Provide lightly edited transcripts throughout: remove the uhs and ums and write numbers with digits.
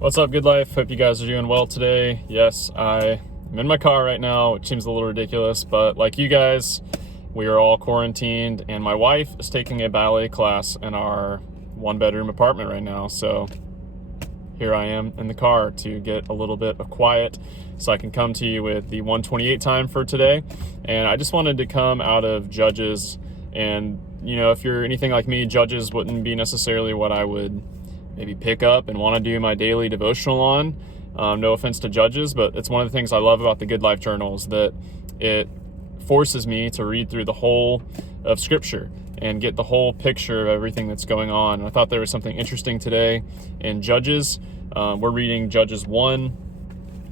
What's up, Good Life? Hope you guys are doing well today. Yes, I am in my car right now, which seems a little ridiculous, but like you guys, we are all quarantined, and my wife is taking a ballet class in our one-bedroom apartment right now. So here I am in the car to get a little bit of quiet so I can come to you with the 1:28 time for today. And I just wanted to come out of Judges, and if you're anything like me, Judges wouldn't be necessarily what I would maybe pick up and want to do my daily devotional on. No offense to Judges, but it's one of the things I love about the Good Life journals, that it forces me to read through the whole of Scripture and get the whole picture of everything that's going on. And I thought there was something interesting today in Judges. We're reading Judges 1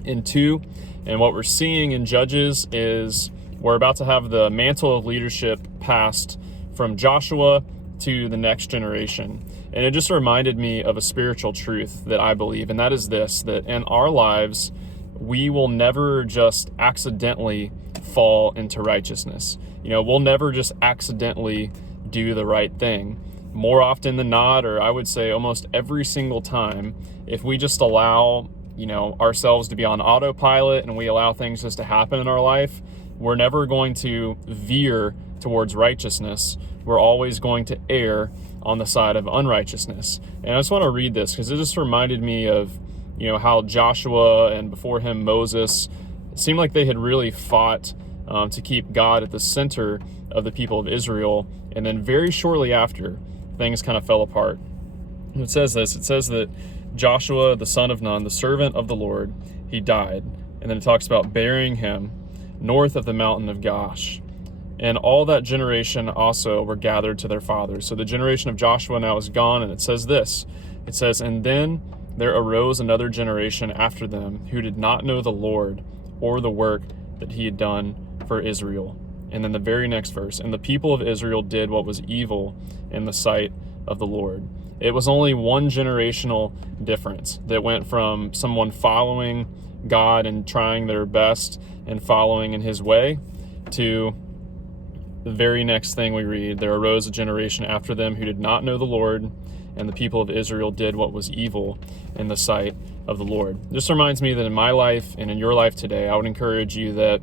and 2, and what we're seeing in Judges is we're about to have the mantle of leadership passed from Joshua to the next generation. And it just reminded me of a spiritual truth that I believe, and that is this: that in our lives, we will never just accidentally fall into righteousness. We'll never just accidentally do the right thing. More often than not, or I would say almost every single time, if we just allow, ourselves to be on autopilot and we allow things just to happen in our life, we're never going to veer towards righteousness. We're always going to err on the side of unrighteousness. And I just want to read this because it just reminded me of, how Joshua and before him Moses, it seemed like they had really fought to keep God at the center of the people of Israel. And then very shortly after, things kind of fell apart. And it says this: it says that Joshua, the son of Nun, the servant of the Lord, he died. And then it talks about burying him north of the mountain of Gosh. And all that generation also were gathered to their fathers. So the generation of Joshua now is gone, and it says this. It says, "And then there arose another generation after them who did not know the Lord or the work that he had done for Israel." And then the very next verse, "And the people of Israel did what was evil in the sight of the Lord." It was only one generational difference that went from someone following God and trying their best and following in his way to the very next thing we read: "There arose a generation after them who did not know the Lord, and the people of Israel did what was evil in the sight of the Lord." This reminds me that in my life and in your life today, I would encourage you that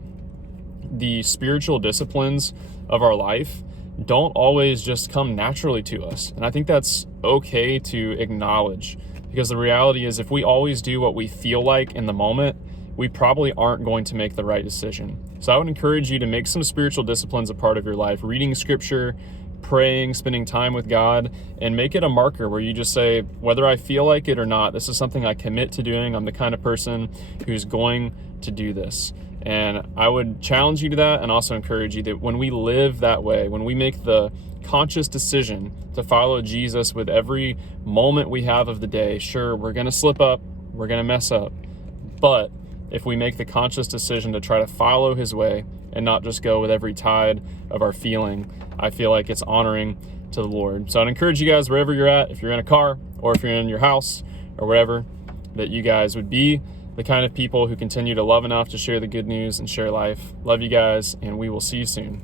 the spiritual disciplines of our life don't always just come naturally to us. And I think that's okay to acknowledge, because the reality is if we always do what we feel like in the moment, we probably aren't going to make the right decision. So I would encourage you to make some spiritual disciplines a part of your life: reading Scripture, praying, spending time with God, and make it a marker where you just say, whether I feel like it or not, this is something I commit to doing. I'm the kind of person who's going to do this. And I would challenge you to that, and also encourage you that when we live that way, when we make the conscious decision to follow Jesus with every moment we have of the day, sure, we're going to slip up, we're going to mess up, but if we make the conscious decision to try to follow his way and not just go with every tide of our feeling, I feel like it's honoring to the Lord. So I'd encourage you guys, wherever you're at, if you're in a car or if you're in your house or wherever, that you guys would be the kind of people who continue to love enough to share the good news and share life. Love you guys, and we will see you soon.